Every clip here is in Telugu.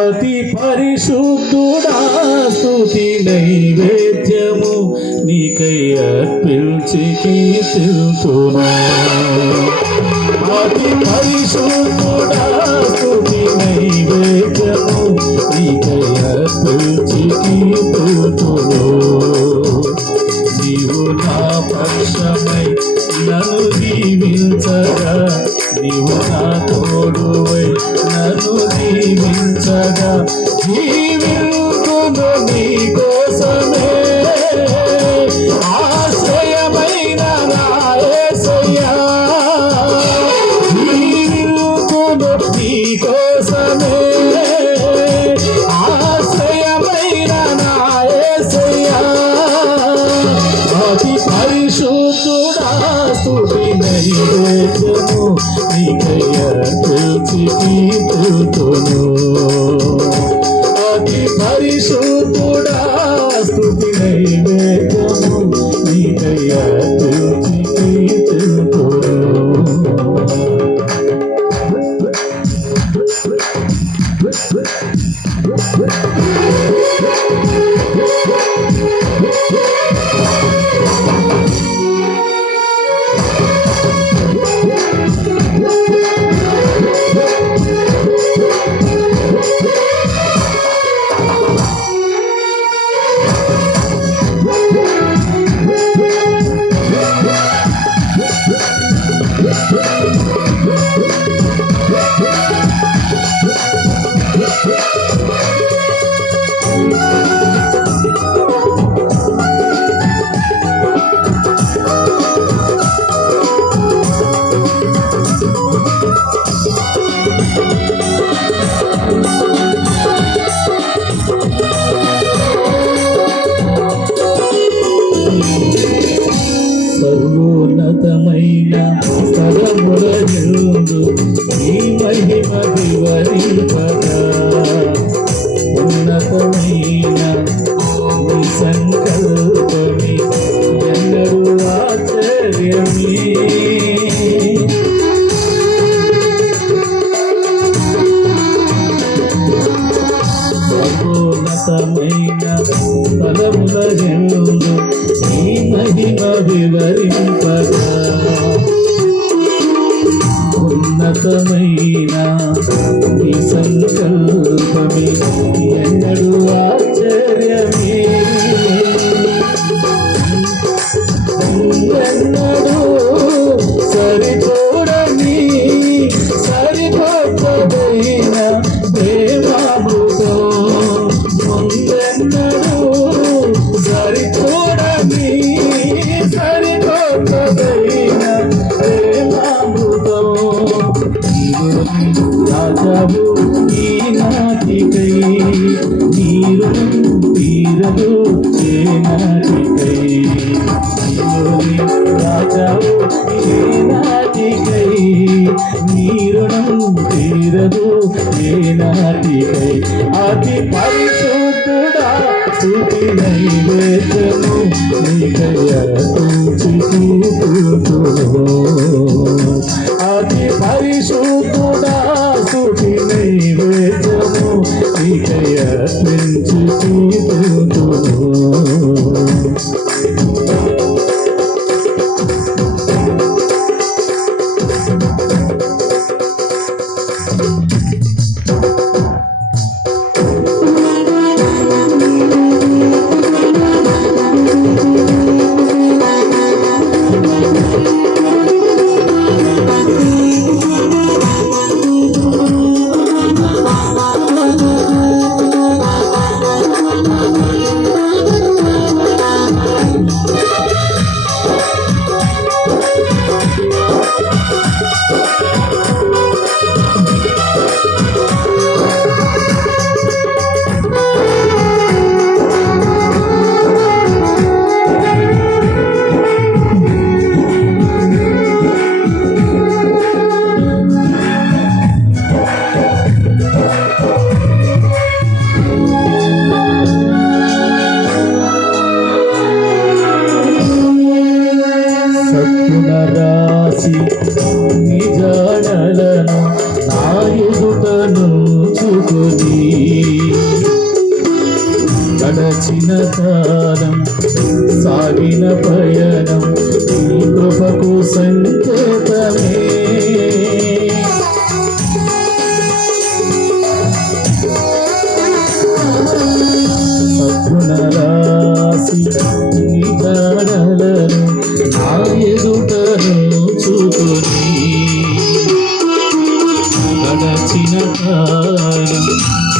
అతి పరిశుద్ధుడా స్తుతి నైవేద్యము నీకై అర్పించి కీర్తిల్తును. అతి పరిశుద్ధుడా స్తుతి నైవేద్యము నీకై అర్పించి కీర్తిల్తును. నీవు నా పక్షమై నన్ను దీవించగా, నీవు నా తోడువై నన్ను దీవించగా, జీవింతును నీ కోసమే ఆశ్రయమైన నా యేసయ్యా. జీవింతును నీ కోసమే ఆశ్రయమైన నా యేసయ్యా. అతి పరిశుద్ధుడా స్తుతి నైవేద్యము నీకై అర్పించి కీర్తిల్తును. అతి పరిశుద్ధుడా స్తుతి నైవేద్యము నీకై అర్పించి కీర్తిల్తును. సర్వోన్నతమైన స్థలములందు నీ మహిమ వివరింపగా, ఉన్నతమైన నీ సంకల్పమే ఎన్నడూ ఆశ్చర్యమే. సర్వోన్నతమైన స్థలములందు నీ మహిమ వివరింపగా, ఉన్నతమైన నీ సంకల్పమే ఎన్నడూ ఆశ్చర్యమే. ఎన్నడూ సరిచూడని సరికొత్తదైన ప్రేమామృతం, ముందెన్నడూ సరిచూడని సరికొత్తదైన ప్రేమామృతం. రాజావు ఈనాటికై నీరు తీరదు ఏనాటికై. రాజావు ఈనాటికై నీరుణం తీరదు ఏనాటికై. అతి పరిశుద్ధుడా స్తుతి నైవేద్యము నీకై అర్పించి కీర్తిల్తును. అతి పరిశుద్ధుడా స్తుతి నైవేద్యము నీకై అర్పించి కీర్తిల్తును. జాడలను నా ఎదుటను చూకొని గడచిన కాలం సాగిన పయనం ఈ కృపకు సంకేతమే సద్గుణరాశి నీ జాడలను నా ఎదుటను చూకొని గడచిన కాలం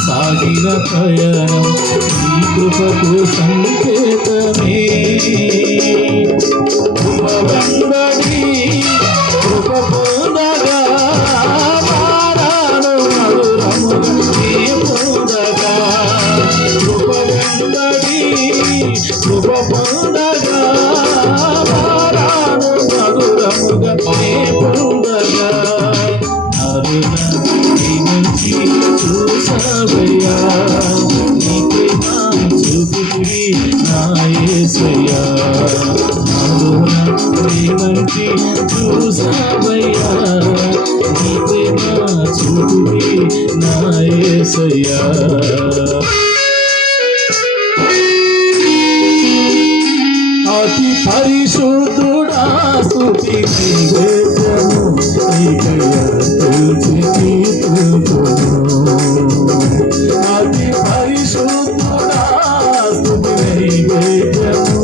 సాగిన పయనం ఈ కృపకు సంకేతమే కృప వెంబడి కృప పొందగా మారాను మధురముగా పొందగా కృప వెంబడి కృప పొందగా మారాను మధురముగా పొందగా నుంచి చూసావయ్యా నీ ప్రేమ చూపుకి నా యేసయ్యా నుంచి చూసావయ్యా నీ ప్రేమ చూపుకి నా యేసయ్యా అతి పరిశుద్ధుడా స్తుతి నైవేద్యము అతి పరిశుద్ధుడా స్తుతి నైవేద్యము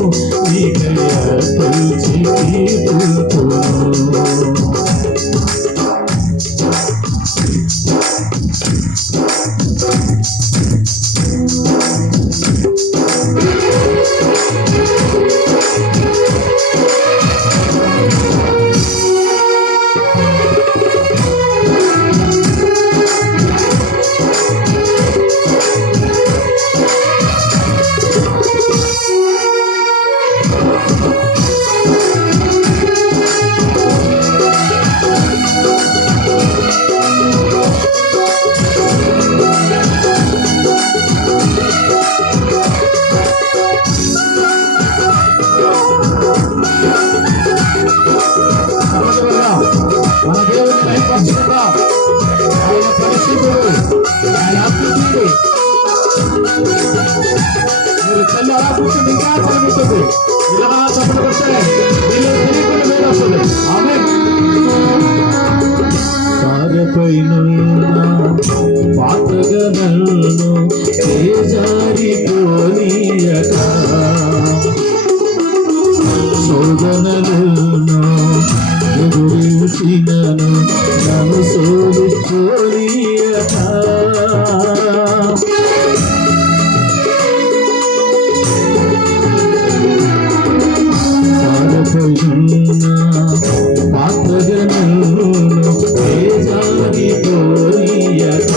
మన దేవుని భయపరచుకుంటా ఆయన పరిశుద్ధుడు ఆయన అద్భుతుడు మీరు చెల్లి అలా కూర్చొని ఇంకా కనిపిస్తుంది ఇలా చప్పట్లు కొడితే వీళ్ళు తెలియకుండా వేరే వస్తుంది ఆమె పాదపైన పాత్రగలను జారిపోనీయక శోధనలను ఎదురించినను నన్ను సోలిపోనీయక పాత్రగలను జారిపోనీయక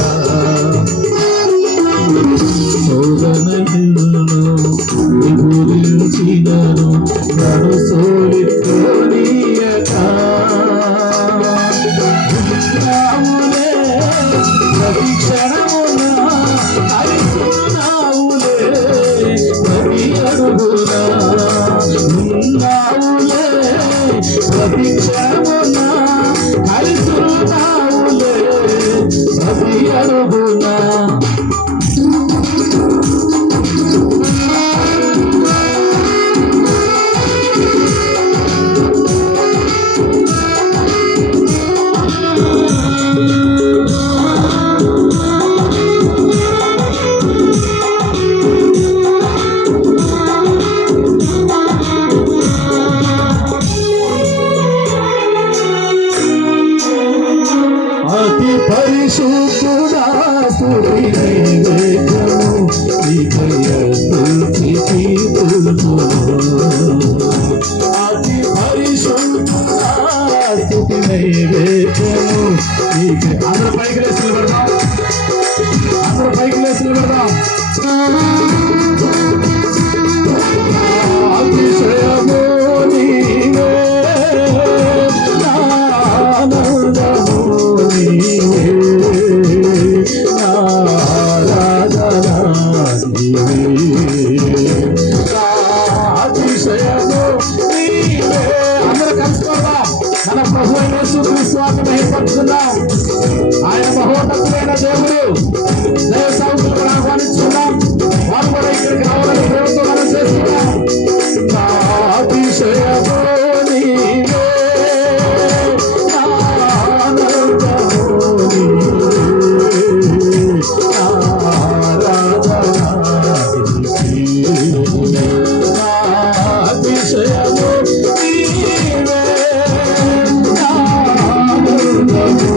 శోధనలను ఎదురించినను నన్ను సోలిపోనీయక ప్రతి క్షణమున హరిస్తున్నావులే ప్రతి అడుగున ఉన్నావులే ప్రతి క్షణమున హరిస్తున్నావులే ప్రతి అడుగున అతి పరిశుద్ధుడా స్తుతి నైవేద్యము అతి పరిశుద్ధుడా స్తుతి నైవేద్యము అందరూ పైకి లేచి నిలబడదాం అందరూ పైకి లేచి నిలబడదాం అతిశయము నీవే ఆనందము నీవే ఆరాధన నీవే ఆయన మహోన్నతులైన దేవుడు దైవ సేవకులను ఆహ్వానించుకున్నాం. వారు కూడా ఇక్కడికి రావాలని దేవుడితో మనం చేస్తున్నాం. నా అతిశయము నీవే, నా ఆనందము నీవే, నా ఆరాధన నీవే, నా అతిశయము నీవే, నా ఆనందము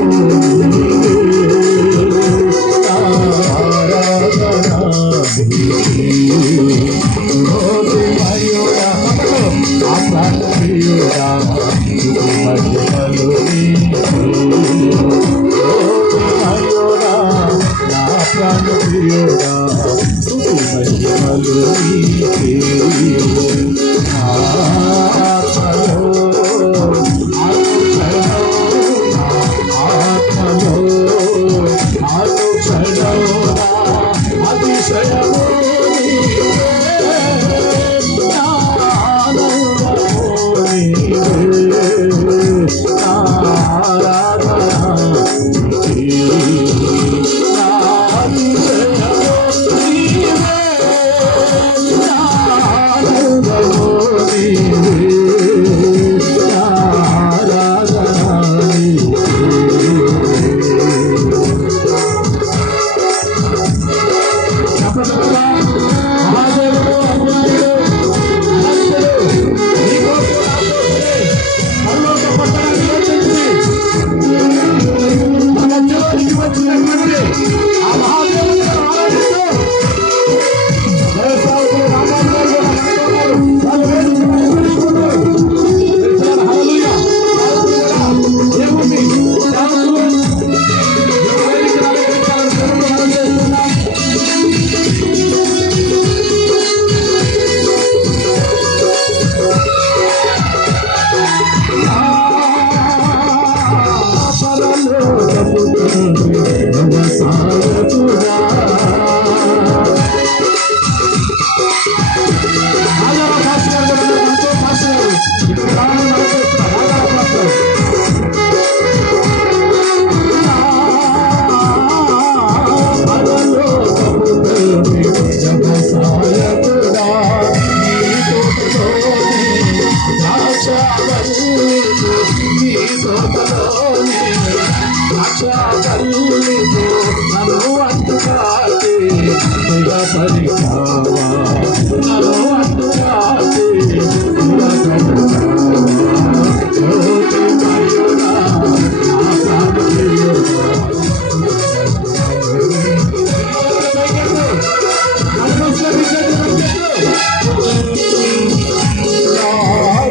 Oh,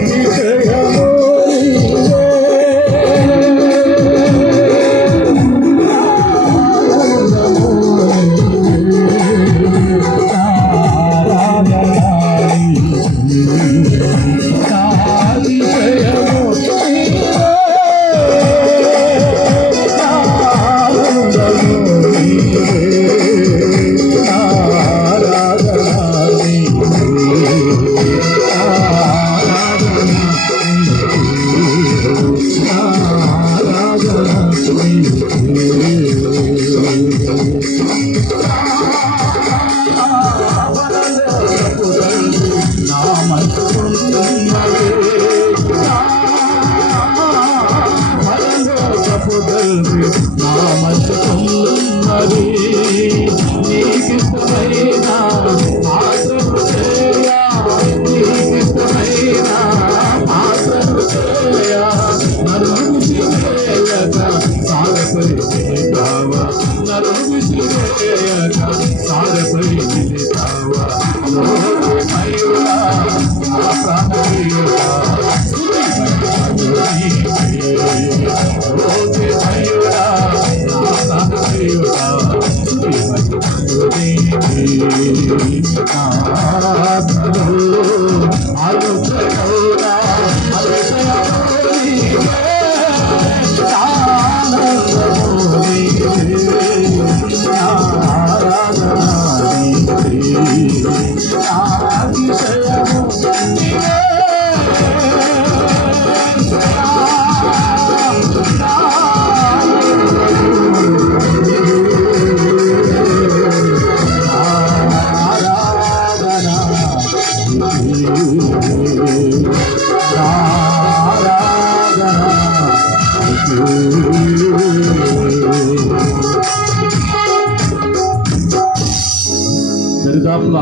లోపల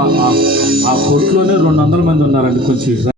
ఆ కొట్లోనే 200 మంది ఉన్నారండి కొంచెం